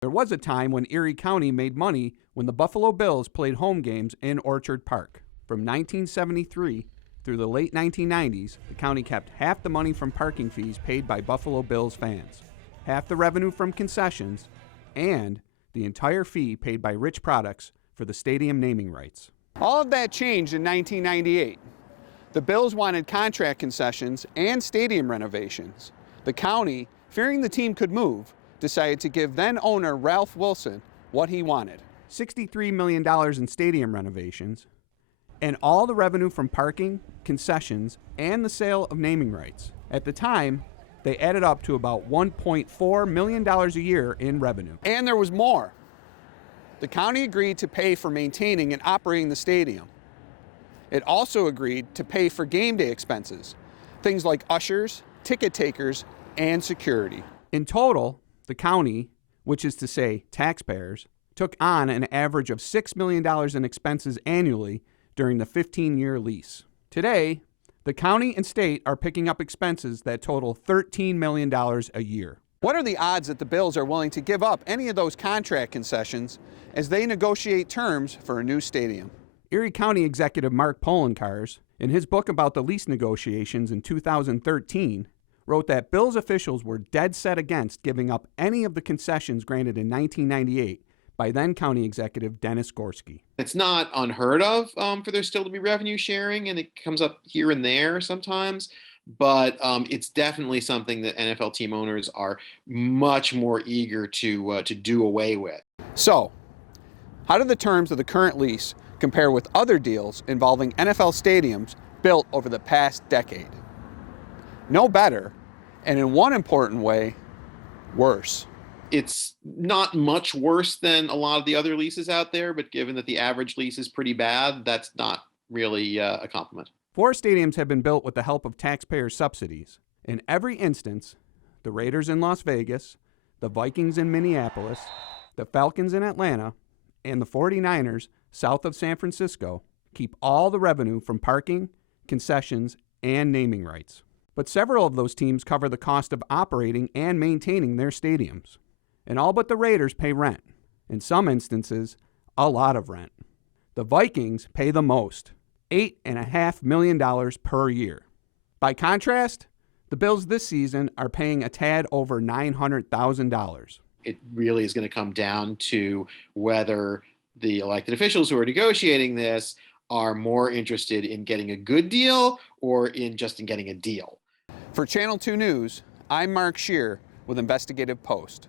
There was a time when Erie County made money when the Buffalo Bills played home games in Orchard Park. From 1973 through the late 1990s, the county kept half the money from parking fees paid by Buffalo Bills fans, half the revenue from concessions, and the entire fee paid by Rich Products for the stadium naming rights. All of that changed in 1998. The Bills wanted contract concessions and stadium renovations. The county, fearing the team could move, decided to give then owner Ralph Wilson what he wanted: $63 million in stadium renovations, and all the revenue from parking, concessions, and the sale of naming rights. At the time, they added up to about $1.4 million a year in revenue. And there was more. The county agreed to pay for maintaining and operating the stadium. It also agreed to pay for game day expenses, things like ushers, ticket takers, and security. In total, the county, which is to say taxpayers, took on an average of $6 million in expenses annually during the 15-year lease. Today, the county and state are picking up expenses that total $13 million a year. What are the odds that the Bills are willing to give up any of those contract concessions as they negotiate terms for a new stadium? Erie County Executive Mark Poloncarz, in his book about the lease negotiations in 2013, wrote that Bills officials were dead set against giving up any of the concessions granted in 1998 by then County Executive Dennis Gorski. It's not unheard of for there still to be revenue sharing, and it comes up here and there sometimes. But it's definitely something that NFL team owners are much more eager to do away with. So, how do the terms of the current lease compare with other deals involving NFL stadiums built over the past decade? No better, and in one important way, worse. It's not much worse than a lot of the other leases out there, but given that the average lease is pretty bad, that's not really a compliment. 4 stadiums have been built with the help of taxpayer subsidies. In every instance, the Raiders in Las Vegas, the Vikings in Minneapolis, the Falcons in Atlanta, and the 49ers south of San Francisco keep all the revenue from parking, concessions, and naming rights. But several of those teams cover the cost of operating and maintaining their stadiums. And all but the Raiders pay rent. In some instances, a lot of rent. The Vikings pay the most, $8.5 million per year. By contrast, the Bills this season are paying a tad over $900,000. It really is going to come down to whether the elected officials who are negotiating this are more interested in getting a good deal or in getting a deal. For Channel 2 News, I'm Mark Scheer with Investigative Post.